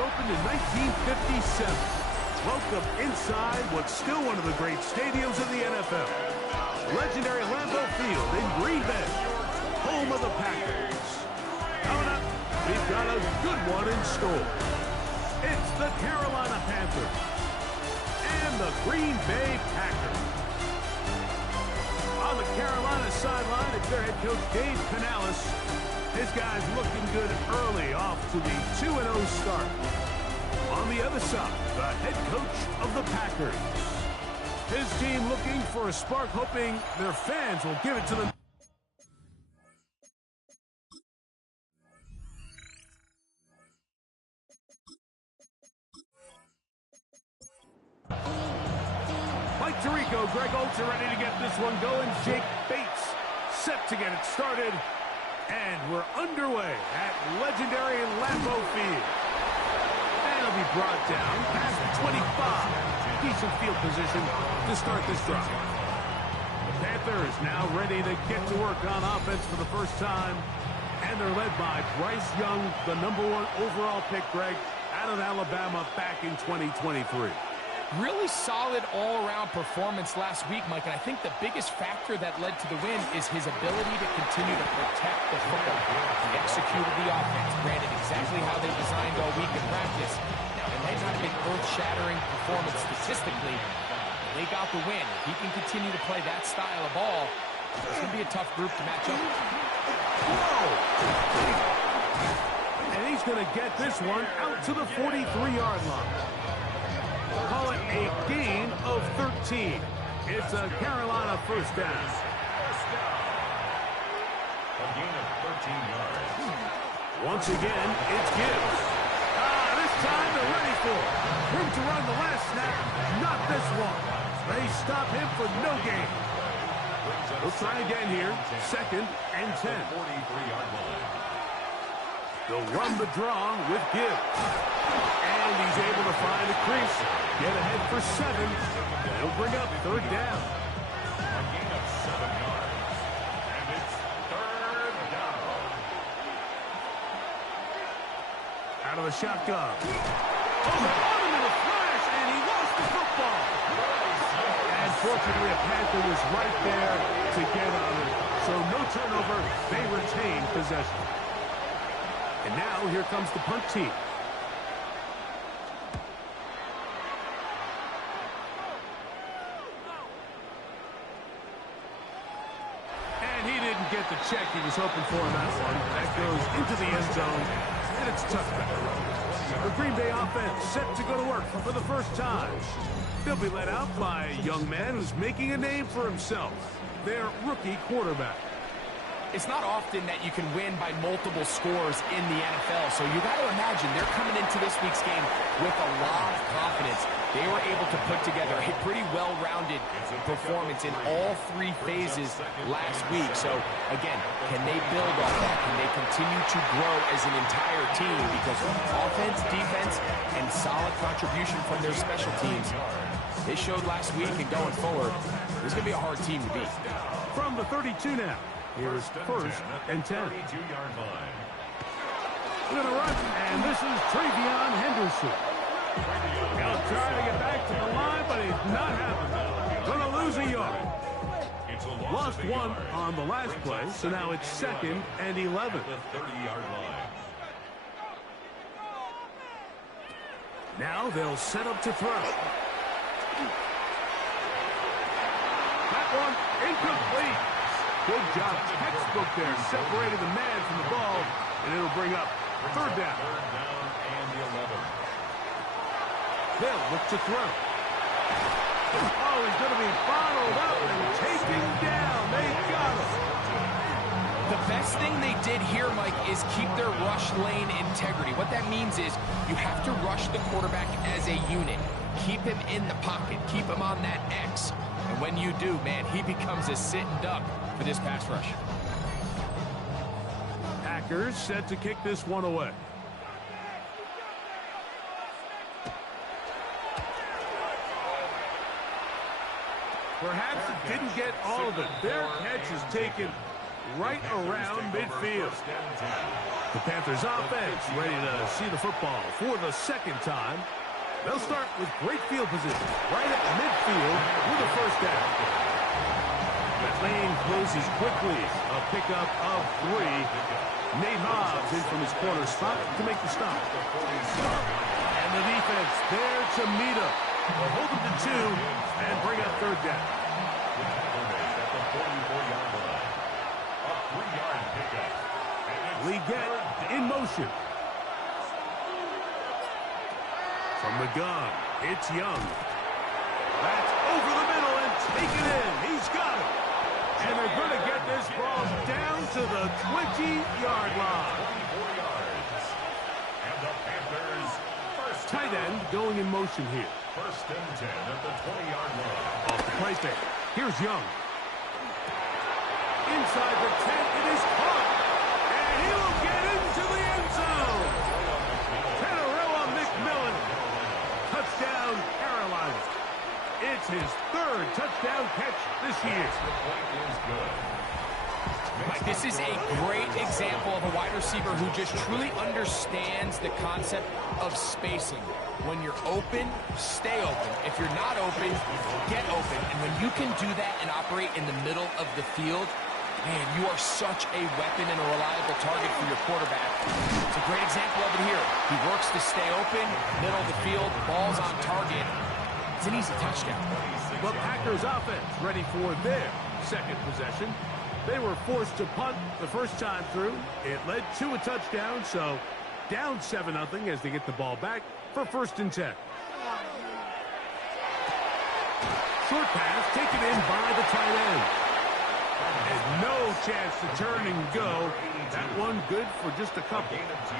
opened in 1957. Welcome inside what's still one of the great stadiums in the NFL. Legendary Lambeau Field in Green Bay, home of the Packers. Coming up, we've got a good one in store. It's the Carolina Panthers and the Green Bay Packers. On the Carolina sideline, it's their head coach, Dave Canales. His guys looking good early off to the 2-0 start. On the other side, the head coach of the Packers. His team looking for a spark, hoping their fans will give it to them. Mike Tirico, Greg Olsen ready to get this one going. Jake Bates set to get it started. And we're underway at legendary Lambeau Field. And it'll be brought down past the 25. Decent field position to start this drive. The Panthers now ready to get to work on offense for the first time. And they're led by Bryce Young, the #1 overall pick, Greg, out of Alabama back in 2023. Really solid all-around performance last week, Mike, and I think the biggest factor that led to the win is his ability to continue to protect the football. He executed the offense, ran it exactly how they designed all week in practice. Now, it might not have been earth-shattering performance statistically. They got the win. If he can continue to play that style of ball, it's going to be a tough group to match up with. Whoa! And he's going to get this one out to the 43-yard line. Call it a gain of 13. It's a Carolina first down. A gain of 13 yards. Once again, it's Gibbs. This time they're ready for it. Room to run the last snap. Not this one. They stop him for no gain. We'll try again here. 2nd and 10. 43-yard line. They'll run the draw with Gibbs. And he's able to find a crease. Get ahead for 7. They'll bring up 3rd down. A gain of 7 yards. And it's 3rd down. Out of the shotgun. Oh, on him in a flash, and he lost the football. And fortunately, a Panther was right there to get on it. So no turnover. They retain possession. And now here comes the punt team. Get the check he was hoping for in that one. That goes into the end zone, and it's touchback. The Green Bay offense set to go to work for the first time. They'll be led out by a young man who's making a name for himself, their rookie quarterback. It's not often that you can win by multiple scores in the NFL, so you got to imagine they're coming into this week's game with a lot of confidence. They were able to put together a pretty well-rounded performance in all 3 phases last week. So, again, can they build on that? Can they continue to grow as an entire team? Because offense, defense, and solid contribution from their special teams, they showed last week and going forward, this is going to be a hard team to beat. From the 32 now. Here's 1st and 10. 32-yard line. We're going to run, and this is Travion Henderson. He'll try to get back to the line, but he's not happening. Going to lose a yard. Lost 1 on the last play, so now it's 2nd and 11. The 30-yard line. Now they'll set up to throw. That one incomplete. Good job, textbook there. Separated the man from the ball, and it'll bring up 3rd down. 3rd down and 11. They'll look to throw. Oh, he's going to be bottled up and taken down. They got him. The best thing they did here, Mike, is keep their rush lane integrity. What that means is you have to rush the quarterback as a unit. Keep him in the pocket. Keep him on that X. And when you do, man, he becomes a sitting duck for this pass rush. Packers set to kick this one away. Perhaps it didn't get all of it. Their catch is taken right around midfield. The Panthers offense ready to see the football for the second time. They'll start with great field position right at midfield with a first down. That lane closes quickly. A pickup of 3. Nate Hobbs in from his corner spot to make the stop. And the defense there to meet him. They'll hold him to 2 and bring up third down. Leggett in motion. From the gun, it's Young. That's over the middle and taken in. He's got it. And they're going to get this ball down to the 20-yard line. And the Panthers first Tight end going in motion here. First and 10 at the 20-yard line. Off the play fake. Here's Young. Inside the 10, it is caught. And he will get into the end zone. Tenerella McMillan. Touchdown, Carolina. It's his 3rd touchdown catch this year. Mike, this is a great example of a wide receiver who just truly understands the concept of spacing. When you're open, stay open. If you're not open, get open. And when you can do that and operate in the middle of the field, man, you are such a weapon and a reliable target for your quarterback. It's a great example of it here. He works to stay open, middle of the field, ball's on target. It's an easy touchdown. The Packers offense ready for their second possession. They were forced to punt the first time through. It led to a touchdown, so down 7-0 as they get the ball back for 1st and 10. Short pass taken in by the tight end. And no chance to turn and go. That one good for just a couple. Gain of 2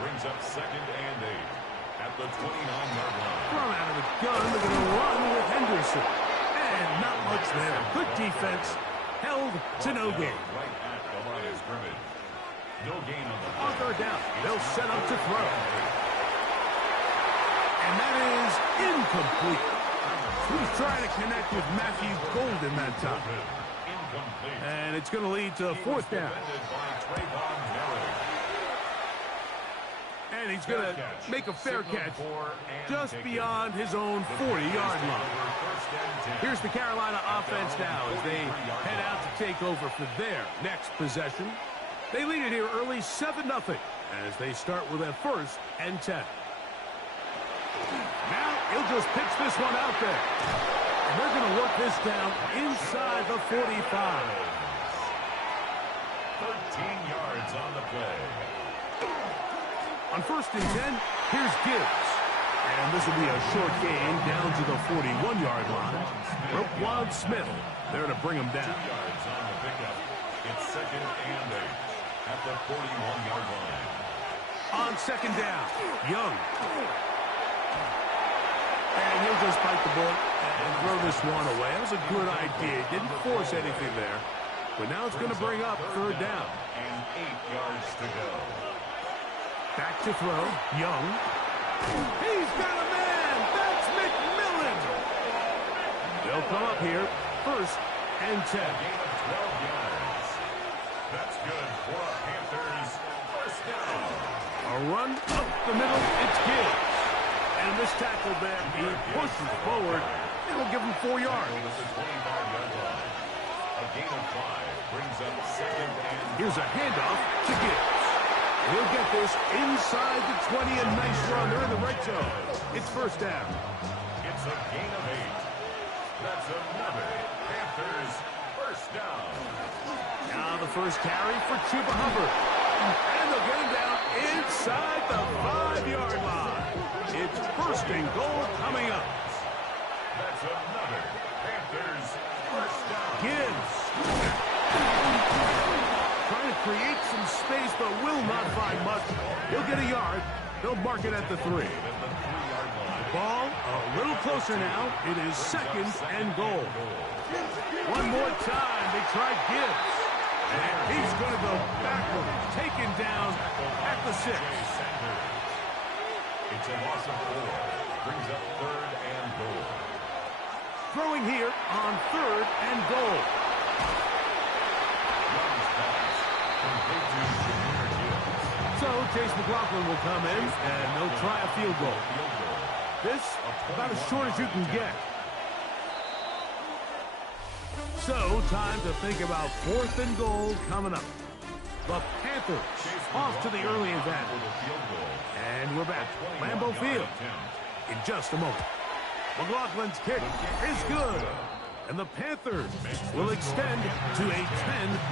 brings up 2nd and 8 at the 29-yard line. Thrown out of the gun. They're going to run with Henderson. And not much there. Good defense. Held to no gain. Right at the line of scrimmage. No gain on the On third down, they'll set up to throw. And that is incomplete. He was trying to connect with Matthew Golden that time. Incomplete. And it's going to lead to 4th down. Defended by Trayvon Merrick. And he's going to make a fair catch just beyond his own 40-yard line. Here's the Carolina offense now as they head out to take over for their next possession. They lead it here early 7-0 as they start with a 1st and 10. Now he'll just pitch this one out there. And they're going to work this down inside the 45. 13 yards on the play. On 1st and 10, here's Gibbs. And this will be a short gain down to the 41-yard line. Roquan Smith there to bring him down. 2 yards on the pickup. It's 2nd and 8 at the 41-yard line. On 2nd down, Young. And he'll just bite the bullet and throw this one away. That was a good idea. Didn't force anything there. But now it's going to bring up 3rd down. And 8 yards to go. Back to throw, Young. He's got a man. That's McMillan. They'll come up here, 1st and 10. Gain of 12 yards. That's good for a Panthers first down. A run up the middle, it's Gibbs. And this tackle there, he pushes forward. It'll give him 4 yards. At the 25-yard line. A gain of 5 brings up 2nd and... Here's a handoff to Gibbs. He'll get this inside the 20, a nice run. They're in the right zone. It's 1st down. It's a gain of 8. That's another Panthers first down. Now the first carry for Chuba Hubbard. And they'll get him down inside the 5-yard line. It's 1st and goal coming up. That's another Panthers first down. Gibbs. Trying to create some space, but will not find much. He'll get a yard. They'll mark it at the 3. At the 3-yard line. Ball a little closer now. It is 2nd and goal. One more time. They try Gibbs. And he's going to go backward. Taken down at the 6. It's a loss of 4. Brings up 3rd and goal. Throwing here on 3rd and goal. Young's So Chase McLaughlin will come in, and they'll try a field goal. This, about as short as you can get. So, time to think about 4th and goal coming up. The Panthers off to the early advantage. And we're back. Lambeau Field in just a moment. McLaughlin's kick is good. And the Panthers will extend to a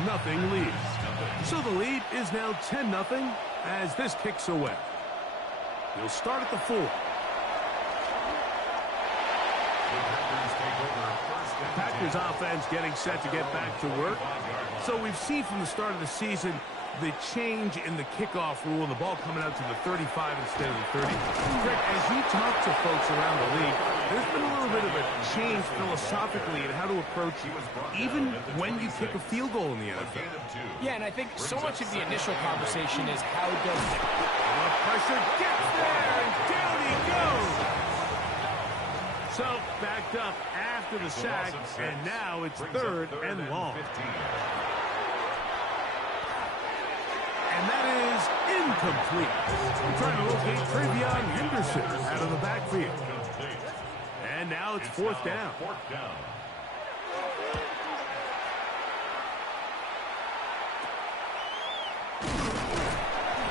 10-0 lead. So the lead is now 10-0 as this kicks away. He'll start at the 4. Packers offense getting set to get back to work. So we've seen from the start of the season the change in the kickoff rule and the ball coming out to the 35 instead of the 30. Greg, as you talk to folks around the league, there's been a little bit of a change philosophically in how to approach even when you kick a field goal in the NFL. Yeah, and I think so much of the initial conversation is how does it... The pressure gets there, and down he goes. So, backed up after the sack, and now it's 3rd and long. And that is incomplete. We're trying to locate Travion Henderson out of the backfield. And now it's 4th down.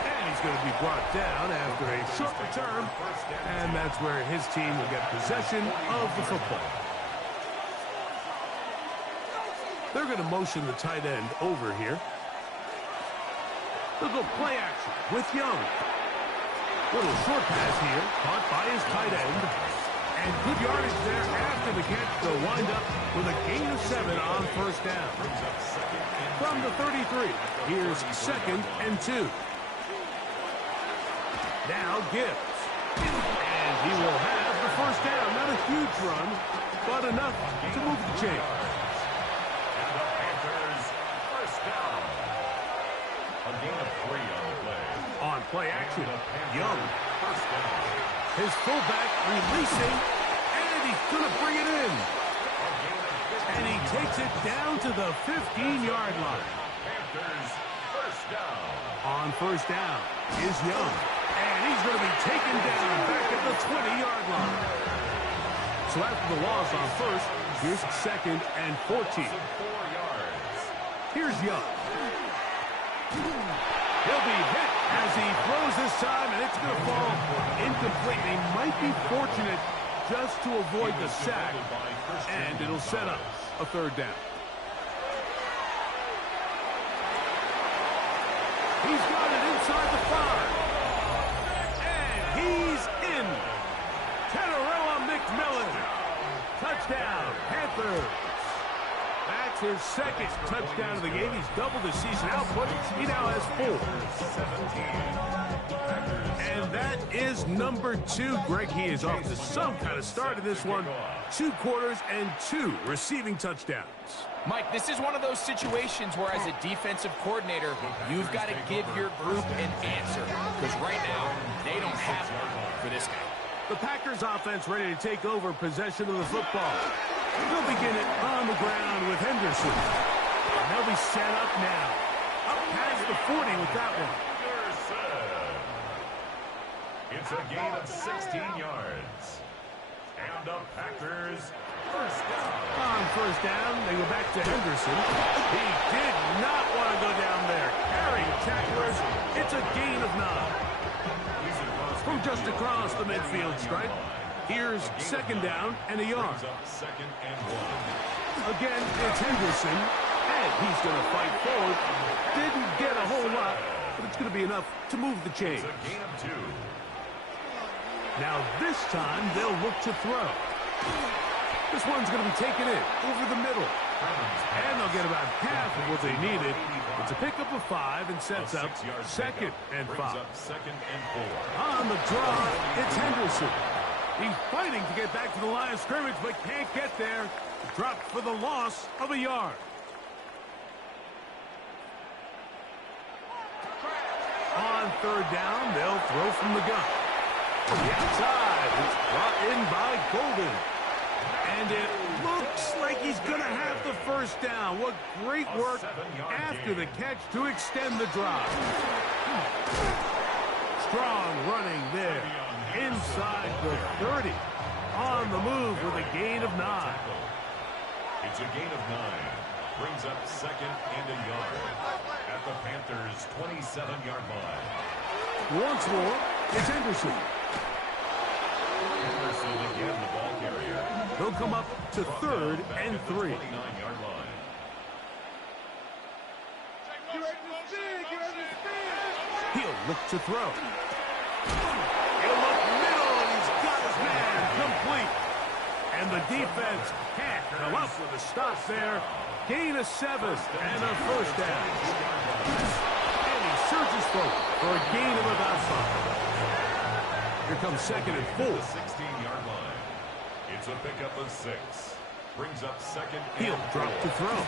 And he's going to be brought down after a short return. And that's where his team will get possession of the football. They're going to motion the tight end over here. They'll go play action with Young. Little short pass here, caught by his tight end. And good yardage there after the catch. They'll wind up with a gain of 7 on 1st down. From the 33, here's 2nd and 2. Now Gibbs. And he will have the 1st down. Not a huge run, but enough to move the chains. And the Panthers, 1st down. A gain of 3 on the play. On play action, Young. 1st down. His fullback releasing, and he's going to bring it in. And he takes it down to the 15-yard line. Panthers, 1st down. On 1st down is Young. And he's going to be taken down back at the 20-yard line. So after the loss on 1st, here's 2nd and 14. 4 yards. Here's Young. He'll be hit as he throws this time, and it's going to fall incomplete. He might be fortunate just to avoid the sack, and it'll set up a 3rd down. He's got it inside the 5. And he's in. Kenarella McMillan. Touchdown, Panthers. That's his 2nd touchdown of the game. He's doubled his season output. He now has 4. And that is number 2. Greg, he is off to some kind of start in this one. 2 quarters and 2 receiving touchdowns. Mike, this is one of those situations where as a defensive coordinator, you've got to give your group an answer. Because right now, they don't have one for this guy. The Packers offense ready to take over possession of the football. They'll begin it on the ground with Henderson. And they'll be set up now. Up past the 40 with that one. It's a gain of 16 yards. And the Packers, 1st down. On 1st down, they go back to Henderson. He did not want to go down there. Carrying tacklers, it's a gain of 9. From just across the midfield stripe, here's 2nd down and a yard. 2nd and 1. Again, it's Henderson, and he's going to fight forward. Didn't get a whole lot, but it's going to be enough to move the chains. It's a gain of 2. Now this time, they'll look to throw. This one's going to be taken in over the middle. And they'll get about half of what they needed. It's a pickup of 5 and sets up 2nd and 5. 2nd and 4. On the draw, it's Henderson. He's fighting to get back to the line of scrimmage, but can't get there. Dropped for the loss of a yard. On 3rd down, they'll throw from the gun. To the outside, it's brought in by Golden. And it looks like he's going to have the 1st down. What great work after the catch to extend the drive. Strong running there. Inside the 30. On the move with a gain of 9. It's a gain of 9. Brings up second and a yard at the Panthers' 27-yard line. Once more, it's Henderson. Henderson again, the ball carrier. He'll come up to third and 3. 29-yard line. He'll look to throw. He'll look middle, and he's got his man complete. And the defense can't come up with a stop there. Gain of 7 and a first down. And he searches for a gain of about 5. Here comes second and 4. 16-yard line. It's a pickup of 6. Brings up second and He'll 4. drop to throw.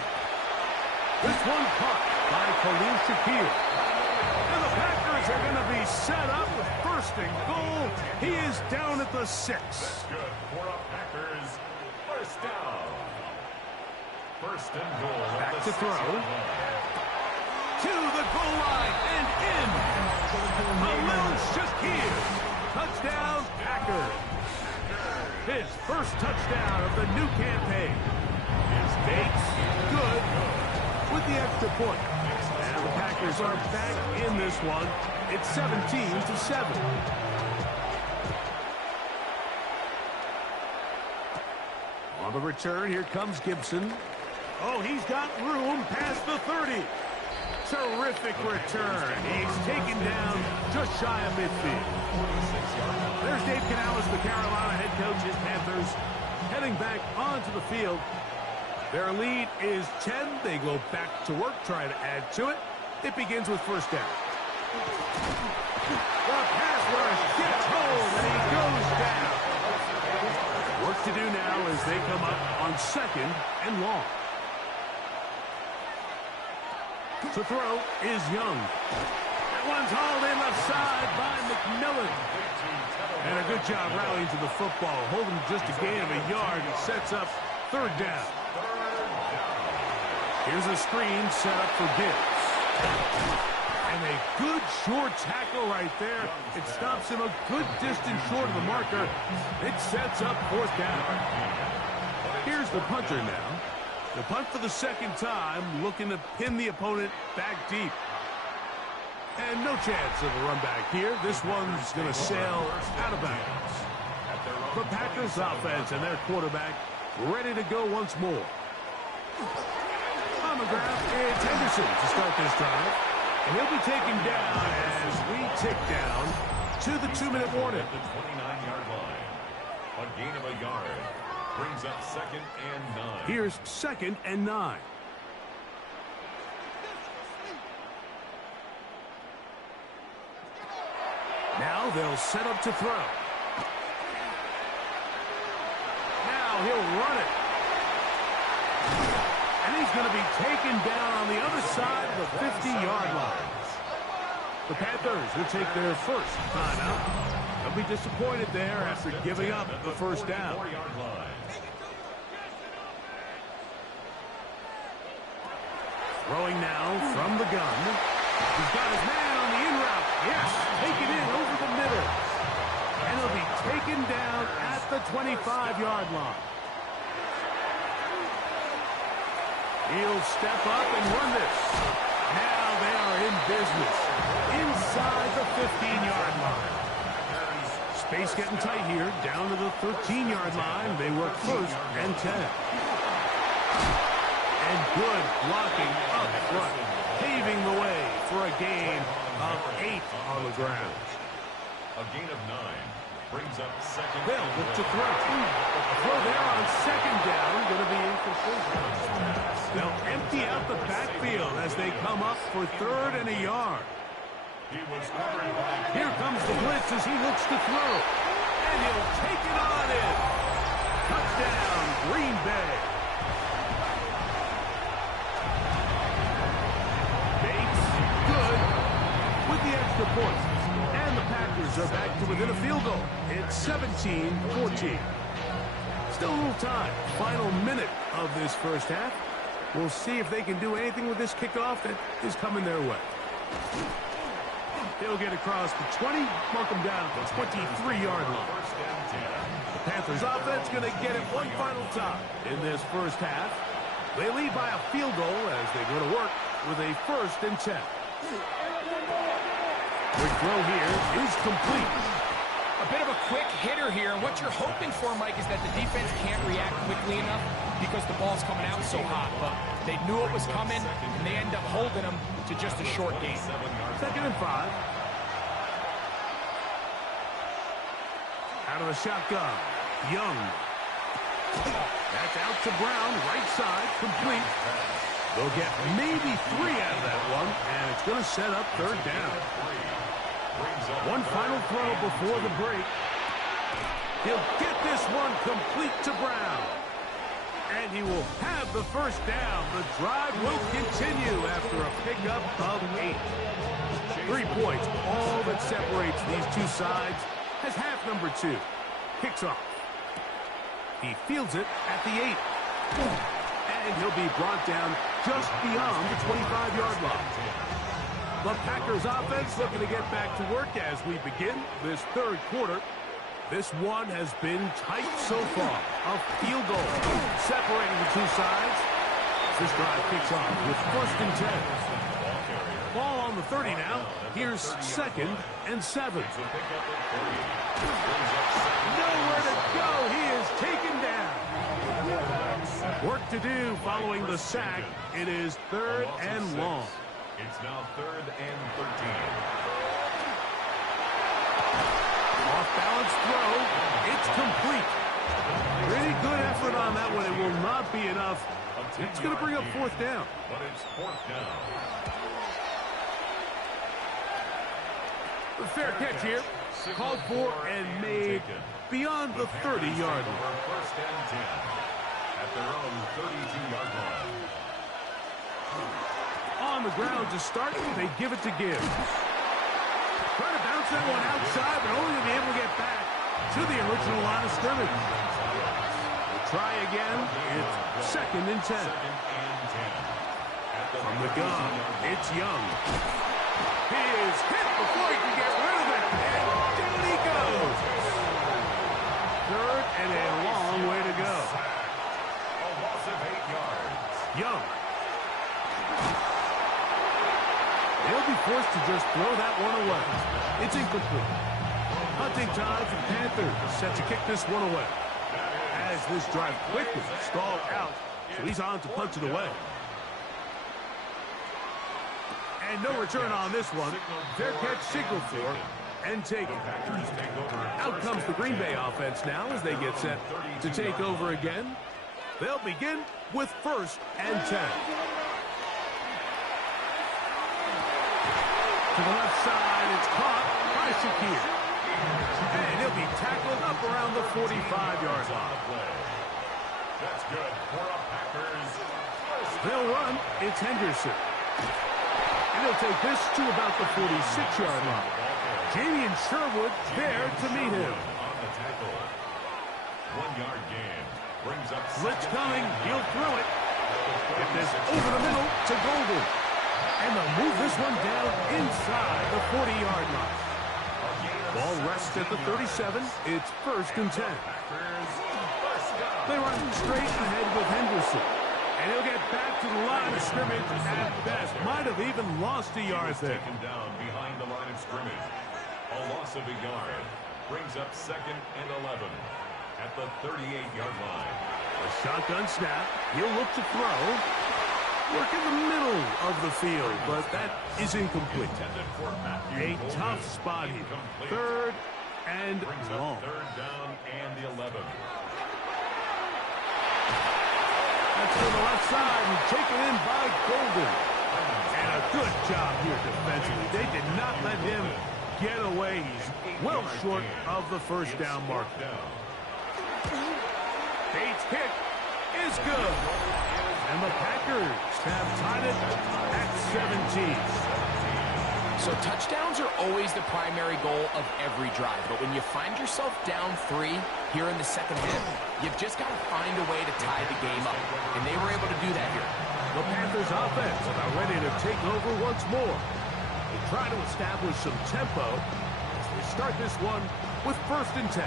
This one caught by Khalil Shakir. And the Packers are going to be set up with first and goal. He is down at the 6. That's good for a Packers first down. First and goal. Back to throw. To the goal line and in. Khalil Shakir. Touchdown, Packers. His first touchdown of the new campaign. Bates, good, with the extra point. And the Packers are back in this one. It's 17-7. On the return, here comes Gibson. Oh, he's got room past the 30. Terrific return. He's taken down just shy of midfield. There's Dave Canales, the Carolina head coach. His Panthers heading back onto the field. Their lead is 10. They go back to work, try to add to it. It begins with first down. The pass rush gets home, and he goes down. Work to do now as they come up on second and long. To throw is Young. That one's hauled in left side by McMillan. And a good job rallying to the football, holding just a gain of a yard. It sets up third down. Here's a screen set up for Gibbs. And a good short tackle right there. It stops him a good distance short of the marker. It sets up fourth down. Here's the punter now. The punt for the second time, looking to pin the opponent back deep. And no chance of a run back here. This one's going to sail out of bounds. The Packers offense and their quarterback ready to go once more. On the ground, it's Henderson to start this drive. And he'll be taken down as we tick down to the 2-minute warning. At the 29-yard line. A gain of a yard. Brings up second and 9. Here's second and 9. Now they'll set up to throw. Now he'll run it. And he's going to be taken down on the other side of the 50-yard line. The Panthers will take their first timeout. They'll be disappointed there after giving up the first down. Throwing now from the gun. He's got his man on the in route. Yes, taken in over the middle. And he'll be taken down at the 25-yard line. He'll step up and run this. Now they are in business. Inside the 15-yard line. Space getting tight here. Down to the 13-yard line. They work first and 10. And good blocking up front, paving the way for a gain of 8 on the ground. A gain of 9 brings up second. They'll look to throw. A throw there on second down, going to be incomplete. They'll empty out the backfield as they come up for third and a yard. Here comes the blitz as he looks to throw. And he'll take it on in. Touchdown, Green Bay. The points. And the Packers are back to within a field goal. It's 17-14. Still a little time. Final minute of this first half. We'll see if they can do anything with this kickoff that is coming their way. He'll get across the 20, mark him down at the 23-yard line. The Panthers offense going to get it one final time in this first half. They lead by a field goal as they go to work with a 1st and 10. The throw here is complete. A bit of a quick hitter here, and what you're hoping for, Mike, is that the defense can't react quickly enough because the ball's coming out so hot. But they knew it was coming, and they end up holding them to just a short gain. 2nd and 5. Out of the shotgun, Young. That's out to Brown, right side, complete. They'll get maybe 3 out of that one, and it's going to set up 3rd down. One final throw before the break. He'll get this one complete to Brown. And he will have the 1st down. The drive will continue after a pickup of 8. 3 points, all that separates these two sides, as half number 2 kicks off. He fields it at the 8. And he'll be brought down just beyond the 25-yard line. The Packers offense looking to get back to work as we begin this 3rd quarter. This one has been tight so far. A field goal separating the two sides. This drive kicks off with 1st and 10. Ball on the 30 now. Here's 2nd and 7. Nowhere to go. He is taken down. Work to do following the sack. It is 3rd and long. It's now 3rd and 13. Off-balance throw. It's complete. Pretty good effort on that one. It will not be enough. It's going to bring up 4th down. But it's 4th down. The fair catch here. Called for and made beyond the 30-yard line. 1st and 10 at their own 32-yard line. On the ground to start, they give it to Gibbs. Trying to bounce that one outside, but only to be able to get back to the original line of scrimmage. We'll try again. It's 2nd and 10. From the gun, it's Young. He is hit before he can get rid of it, and down he goes. 3rd and a long way to go. A loss of 8 yards. Young. They'll be forced to just throw that one away. It's incomplete. Hunting time for Panthers. Set to kick this one away. As this drive quickly stalled out, so he's on to punt it away. And no return on this one. Fair catch signaled for and taken. Out comes the Green Bay offense now as they get set to take over again. They'll begin with 1st and 10. To the left side, it's caught by Shakir. And he'll be tackled up around the 45-yard line. That's good for a Packers. They'll run. It's Henderson. And he'll take this to about the 46-yard line. Jamie and Sherwood there to meet him. On the tackle. 1-yard gain. Brings up Blitz coming. He'll throw it. Get this over the middle to Golden. And they'll move this one down inside the 40-yard line. Ball rests at the 37. It's 1st and 10. They run straight ahead with Henderson. And he'll get back to the line of scrimmage at best. Might have even lost a yard there. Taken down behind the line of scrimmage. A loss of a yard. Brings up 2nd and 11 at the 38-yard line. A shotgun snap. He'll look to throw. Work in the middle of the field, but that is incomplete. A tough spot here. 3rd and long. 3rd down and 11. That's to the left side and taken in by Golden. And a good job here defensively. They did not let him get away. He's well short of the 1st down mark. Bates' kick is good. And the Packers have tied it at 17. So touchdowns are always the primary goal of every drive. But when you find yourself down 3 here in the 2nd half, you've just got to find a way to tie the game up. And they were able to do that here. The Panthers offense about ready to take over once more. They try to establish some tempo as they start this one with 1st and 10.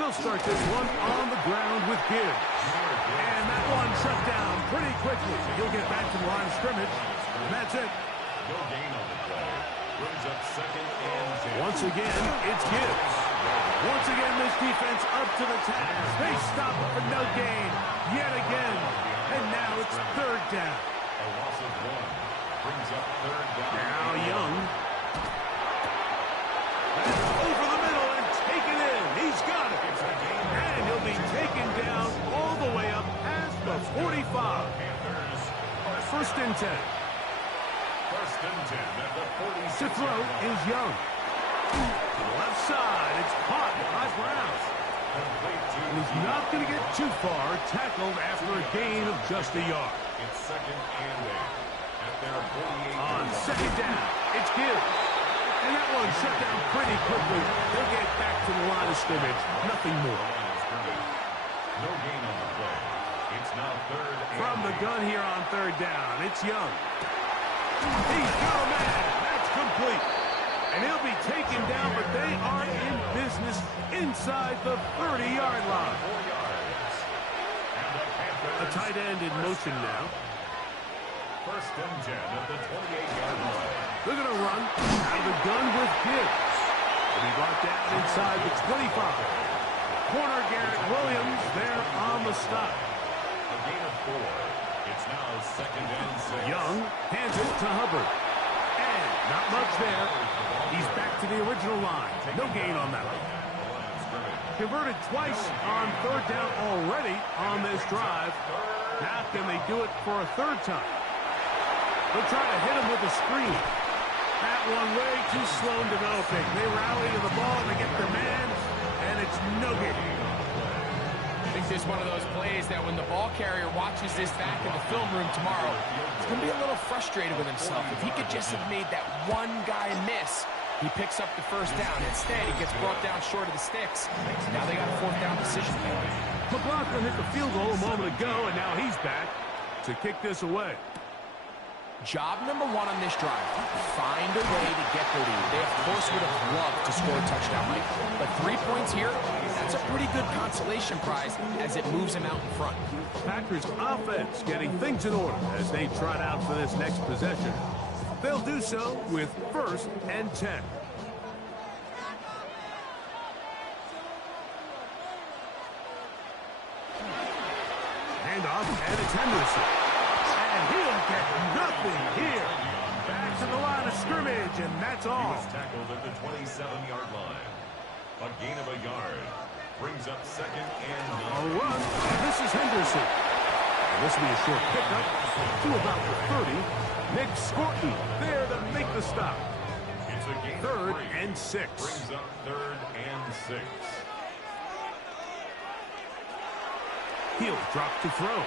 They'll start this one on the ground with Gibbs. And that one shut down pretty quickly. He'll get back to the line of scrimmage, and that's it. No gain on the play. Brings up 2nd and 10. Once again, it's Gibbs. Once again, this defense up to the task. They stop it for no gain yet again. And now it's 3rd down. A loss of 1. Brings up 3rd down. Now Young. That's over the middle and taken in. He's got it. And he'll be taken down all the way up past the 45. 1st and 10. 1st and 10 at the 46. To throw is Young. To the left side, it's caught by Brown. And he's not going to get too far, tackled after a gain of just a yard. It's 2nd and 8 at their 48. On 2nd down, it's Gibbs. And that one shut down pretty quickly. They'll get back to the line of scrimmage. Nothing more. No gain on the play. It's now 3rd and From the gun here on 3rd down, it's Young. He's got a man. That's complete. And he'll be taken down, but they are in business inside the 30-yard line. 4 yards. And the Panthers. A tight end in motion now. 1st and 10 at the 28-yard line. They're going to run out of the gun with Gibbs. He'll be brought down inside the 25. Corner Garrett Williams there on the stop. A gain of 4. It's now 2nd and 6. Young hands it to Hubbard. And not much there. He's back to the original line. No gain on that one. Converted twice on 3rd down already on this drive. Now can they do it for a 3rd time? They'll try to hit him with a screen. That one way too slow in developing. They rally to the ball, they get their man, and it's no gain. I think this is one of those plays that when the ball carrier watches this back in the film room tomorrow, he's going to be a little frustrated with himself. If he could just have made that one guy miss, he picks up the 1st down. Instead, he gets brought down short of the sticks. Now they got a 4th down decision to make. McLaughlin hit the field goal a moment ago, and now he's back to kick this away. Job number 1 on this drive, find a way to get the lead. They, of course, would have loved to score a touchdown, Mike. But 3 points here, that's a pretty good consolation prize as it moves them out in front. Packers offense getting things in order as they trot out for this next possession. They'll do so with 1st and 10. Handoff, and it's Henderson. And he'll get nothing here. Back to the line of scrimmage, and that's He all. was tackled at the 27-yard line. A gain of a yard. Brings up 2nd and A 9. run, and this is Henderson. And this will be a short pickup to about the 30. Nick Scorton there to make the stop. It's a gain 3rd of 3. and 6. Brings up 3rd and 6. He'll drop to throw.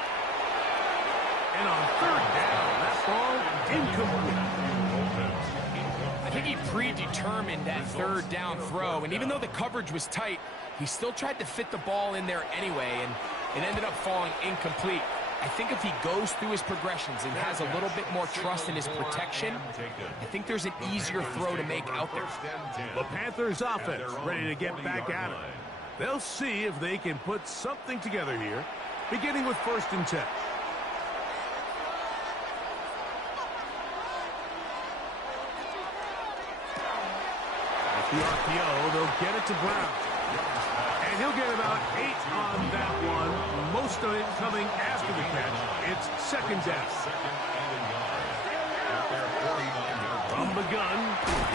And on 3rd down, that ball incomplete. I think he predetermined that 3rd down throw, and even though the coverage was tight, he still tried to fit the ball in there anyway, and it ended up falling incomplete. I think if he goes through his progressions and has a little bit more trust in his protection, I think there's an easier throw to make out there. The Panthers offense ready to get back at it. They'll see if they can put something together here, beginning with 1st and 10. With the RPO, they'll get it to Brown. And he'll get about 8 on that one. Most of it coming after the catch. It's 2nd down. From the gun,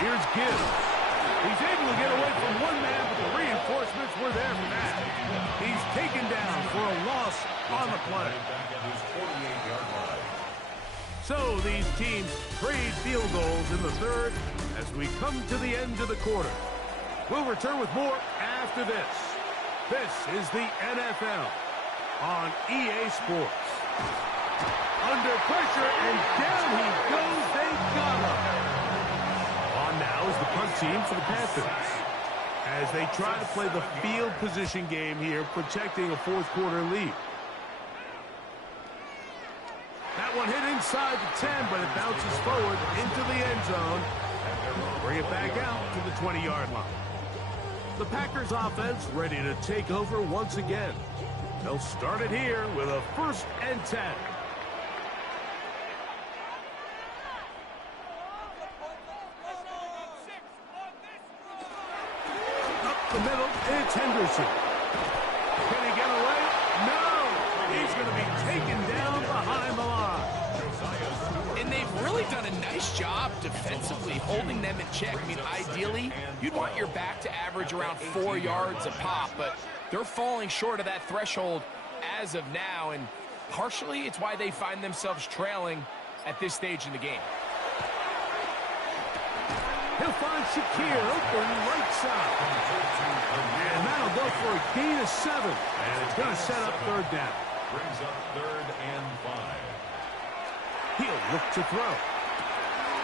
here's Gibbs. He's able to get away from one man, but the reinforcements were there for that. He's taken down for a loss on the play. So these teams trade field goals in the 3rd as we come to the end of the quarter. We'll return with more after this. This is the NFL on EA Sports. Under pressure, and down he goes. They got him. On now is the punt team for the Panthers as they try to play the field position game here, protecting a 4th quarter lead. one hit inside the 10, but it bounces forward into the end zone. Bring it back out to the 20-yard line. The Packers offense ready to take over once again. They'll start it here with a 1st and 10. Up the middle, it's Henderson. Can he get away? No! He's going to be taken down behind the line. And they've really done a nice job defensively holding them in check. I mean, ideally, you'd want your back to average around 4 yards a pop, but they're falling short of that threshold as of now, and partially it's why they find themselves trailing at this stage in the game. He'll find Shakir open right side. And that'll go for a gain of 7. And it's going to set up 3rd down. Brings up 3rd and 5. He'll look to throw.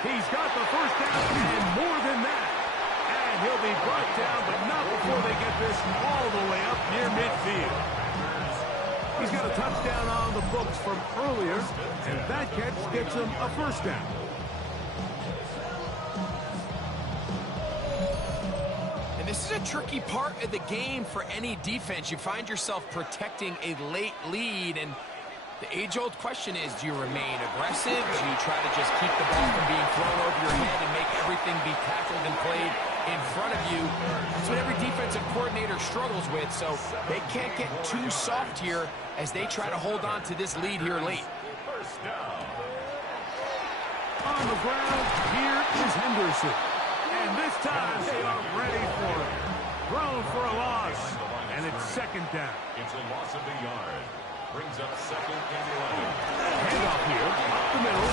He's got the 1st down and more than that. And he'll be brought down, but not before they get this all the way up near midfield. He's got a touchdown on the books from earlier, and that catch gets him a 1st down. And this is a tricky part of the game for any defense. You find yourself protecting a late lead, and the age-old question is, do you remain aggressive? Do you try to just keep the ball from being thrown over your head and make everything be tackled and played in front of you? That's what every defensive coordinator struggles with, so they can't get too soft here as they try to hold on to this lead here late. On the ground, here is Henderson. And this time, they are ready for it. Thrown for a loss, and it's 2nd down. It's a loss of a yard. Brings up 2nd and 11. Handoff here, up the middle,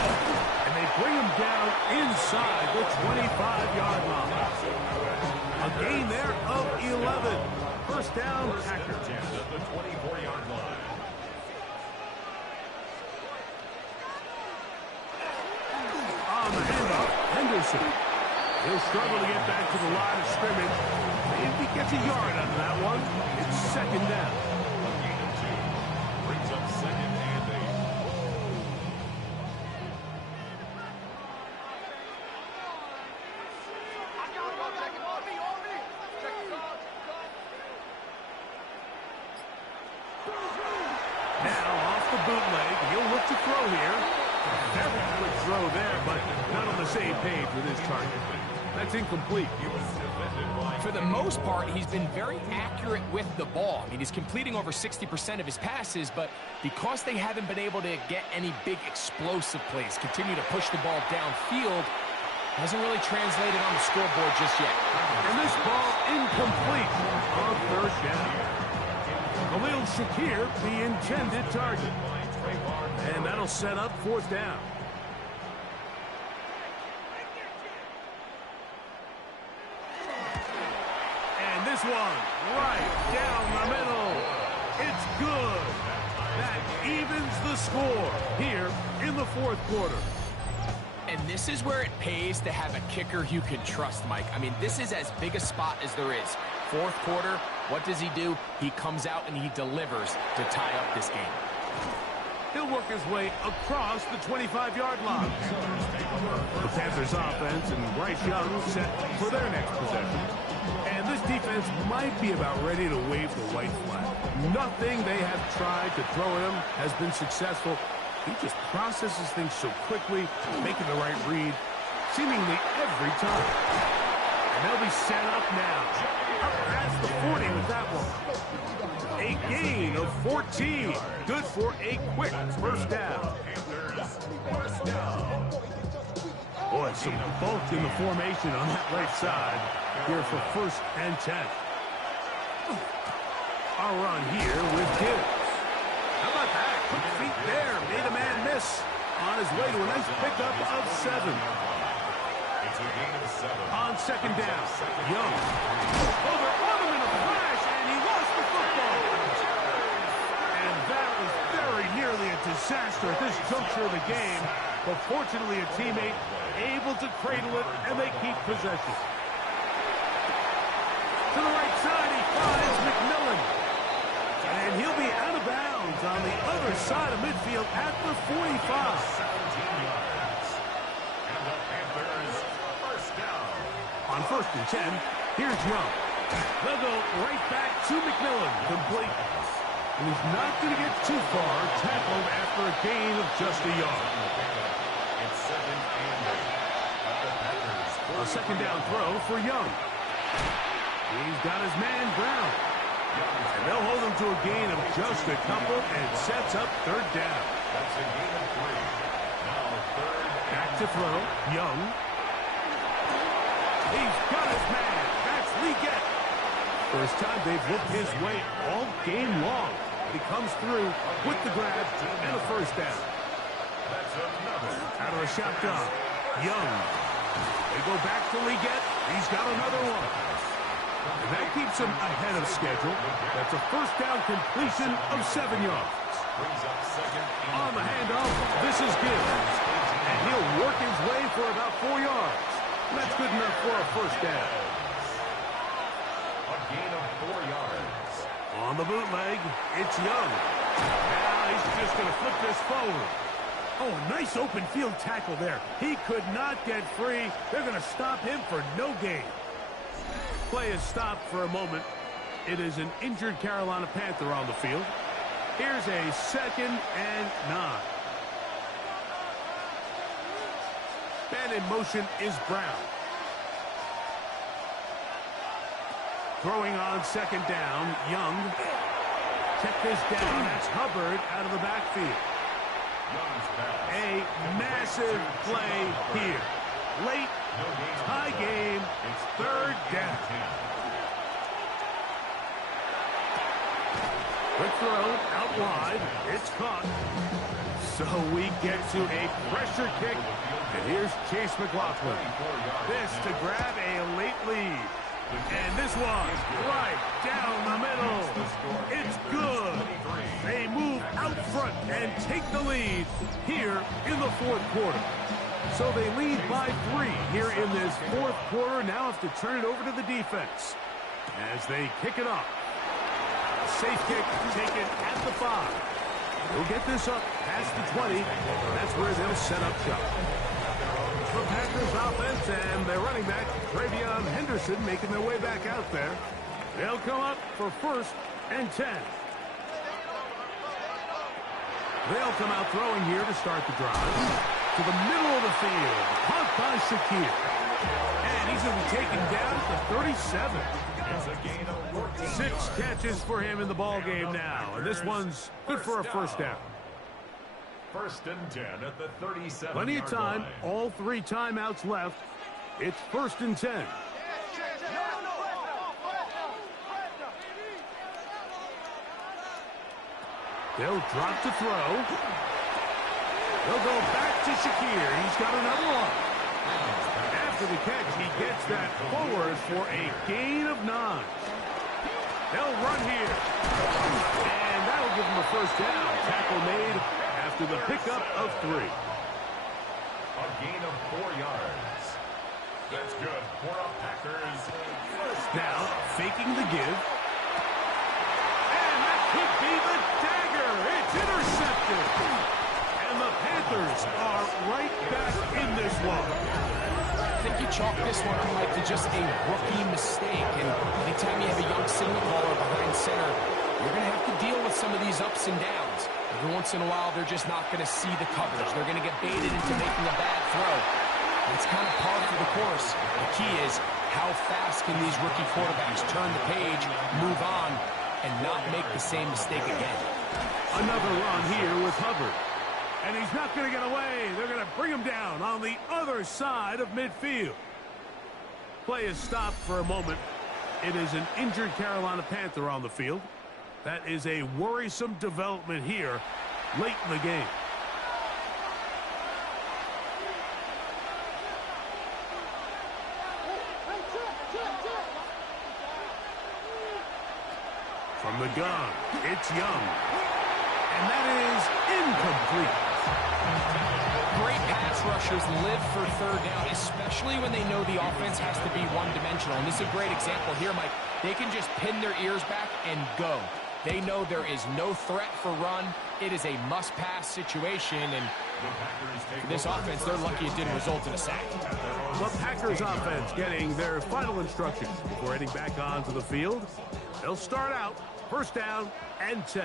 and they bring him down inside the 25-yard line. A gain there of 11. 1st down, Packers. At the 24-yard line. On the handoff, Henderson. He'll struggle to get back to the line of scrimmage. If he gets a yard out of that one, it's 2nd down. Gain of 2. Brings up 2nd and 8. Now off the bootleg, he'll look to throw here. Very quick throw there, but not on the same page with his target. That's incomplete. For the most part, he's been very accurate with the ball. I mean, he's completing over 60% of his passes, but because they haven't been able to get any big explosive plays, continue to push the ball downfield, hasn't really translated on the scoreboard just yet. And this ball incomplete on 3rd down. Khalil Shakir, the intended target. And that'll set up 4th down. And this one, right down the middle. It's good. That evens the score here in the 4th quarter. And this is where it pays to have a kicker you can trust, Mike. I mean, this is as big a spot as there is. 4th quarter, what does he do? He comes out and he delivers to tie up this game. He'll work his way across the 25-yard line. The Panthers offense and Bryce Young set for their next possession. And this defense might be about ready to wave the white flag. Nothing they have tried to throw at him has been successful. He just processes things so quickly, making the right read, seemingly every time. And they'll be set up now. Up past the 40 with that one. A gain of 14. Good for a quick 1st down. Boy, some bulk in the formation on that right side here for 1st and 10. Our run here with Gibbs. How about that? Quick feet there. Made a man miss on his way to a nice pickup of 7. It's a gain of 7. On 2nd down, Young. Over on him in a flash, and he lost the football. And that was very nearly a disaster at this juncture of the game. But fortunately, a teammate able to cradle it, and they keep possession. To the right side, he finds McMillan. And he'll be out of bounds on the other side of midfield at the 45. 17 yards. And the Panthers first down. On 1st and 10, here's Young. They'll go right back to McMillan, complete. And he's not going to get too far, tackled after a gain of just a yard. It's 2nd and 8. A 2nd down throw for Young. He's got his man Brown. And they'll hold him to a gain of just a couple and sets up 3rd down. That's a gain of 3. Now 3rd. Back to throw. Young. He's got his man. That's Legette. First time they've looked his way all game long. He comes through with the grab and a 1st down. That's another. Out of a shotgun. Young. They go back to Legette. He's got another one. And that keeps him ahead of schedule. That's a 1st down completion of 7 yards. Brings up 2nd and On the handoff, this is Gibbs. And he'll work his way for about 4 yards. That's good enough for a 1st down. a gain of 4 yards. On the bootleg, it's Young. Now he's just going to flip this forward. Oh, nice open field tackle there. He could not get free. They're going to stop him for no gain. Play is stopped for a moment. It is an injured Carolina Panther on the field. Here's a 2nd and 9. Man in motion is Brown. Throwing on 2nd down, Young. Check this down. That's Hubbard out of the backfield. A massive play here. Late, tie game, it's 3rd down. Quick throw, out wide, it's caught. So we get to a pressure kick, and here's Chase McLaughlin. This to grab a late lead. And this one, right down the middle. It's good. They move out front and take the lead here in the 4th quarter. So they lead by 3 here in this 4th quarter. Now have to turn it over to the defense as they kick it off. Safe kick taken at the 5. They'll get this up past the 20. That's where they'll set up shop. The Packers offense and their running back, Travion Henderson, making their way back out there. They'll come up for 1st and 10. They'll come out throwing here to start the drive. To the middle of the field. Caught by Shakir. And he's going to be taken down at the 37. It's a gain of 14 6 yards. catches for him in the ball game now. And this one's good for a 1st down. 1st and 10 at the 37. Plenty of time. All 3 timeouts left. It's 1st and 10. They'll drop to throw. They'll go back to Shakir. He's got another one. After the catch, he gets that forward for a gain of 9. They'll run here. And that'll give them a 1st down. Tackle made after the pickup of 3. A gain of 4 yards. That's good for a Packers. Now, faking the give. And that could be the dagger. It's intercepted. And the Panthers are right back in this one. I think you chalk this one up like to just a rookie mistake. And anytime you have a young signal caller behind center, you're going to have to deal with some of these ups and downs. Every once in a while, they're just not going to see the coverage. They're going to get baited into making a bad throw. It's kind of par for the course. The key is how fast can these rookie quarterbacks turn the page, move on, and not make the same mistake again. Another run here with Hubbard. And he's not going to get away. They're going to bring him down on the other side of midfield. Play is stopped for a moment. It is an injured Carolina Panther on the field. That is a worrisome development here late in the game. From the gun, it's Young. And that is incomplete. Great pass rushers live for 3rd down, especially when they know the offense has to be one-dimensional. And this is a great example here, Mike. They can just pin their ears back and go. They know there is no threat for run. It is a must-pass situation, and for this offense, they're lucky it didn't result in a sack. The Packers offense getting their final instructions before heading back onto the field. They'll start out first down and 10.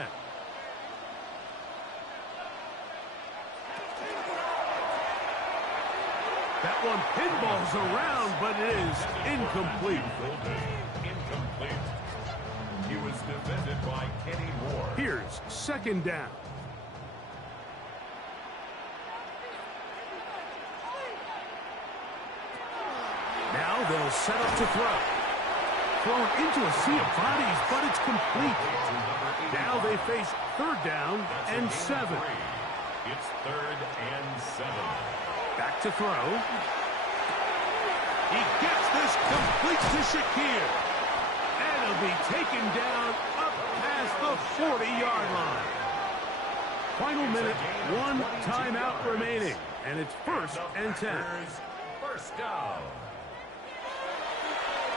That one pinballs around, but it is incomplete. Incomplete. He was defended by Kenny Moore. Here's second down. Now they'll set up to throw. Thrown into a sea of bodies, but it's complete. Now they face third down and 7. It's third and 7. Back to throw. He gets this complete to Shakir. And he'll be taken down up past the 40-yard line. Final minute, 1 timeout remaining. And it's first and 10. First down.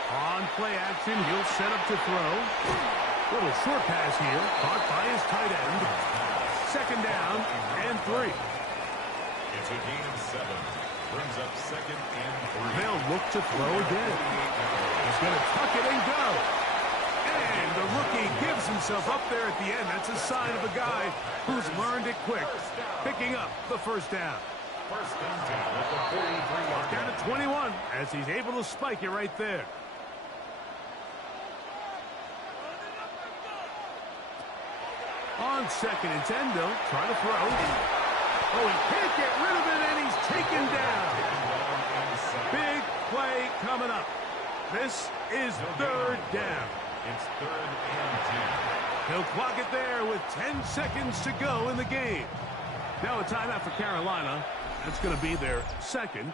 On play action, he'll set up to throw. Little short pass here, caught by his tight end. Second down and 3. It's a gain of 7. Brings up second and 3. They'll look to throw again. He's going to tuck it and go. And the rookie gives himself up there at the end. That's a sign of a guy who's learned it quick. Picking up the first down. First and 10 at the 43-yard line. Down to 21 as he's able to spike it right there. On second and 10, they'll try to throw. Oh, he can't get rid of it, and he's taken down. Big play coming up. This is third down. It's third and 10. He'll clock it there with 10 seconds to go in the game. Now a timeout for Carolina. That's going to be their second,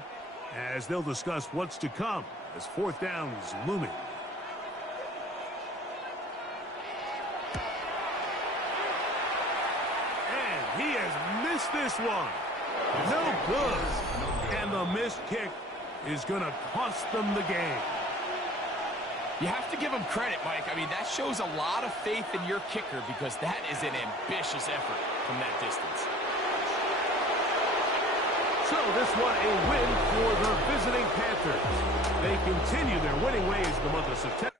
as they'll discuss what's to come as fourth down is looming. And he has missed this one. No good. And the missed kick is going to cost them the game. You have to give him credit, Mike. I mean, that shows a lot of faith in your kicker because that is an ambitious effort from that distance. So this one a win for the visiting Panthers. They continue their winning ways in the month of September.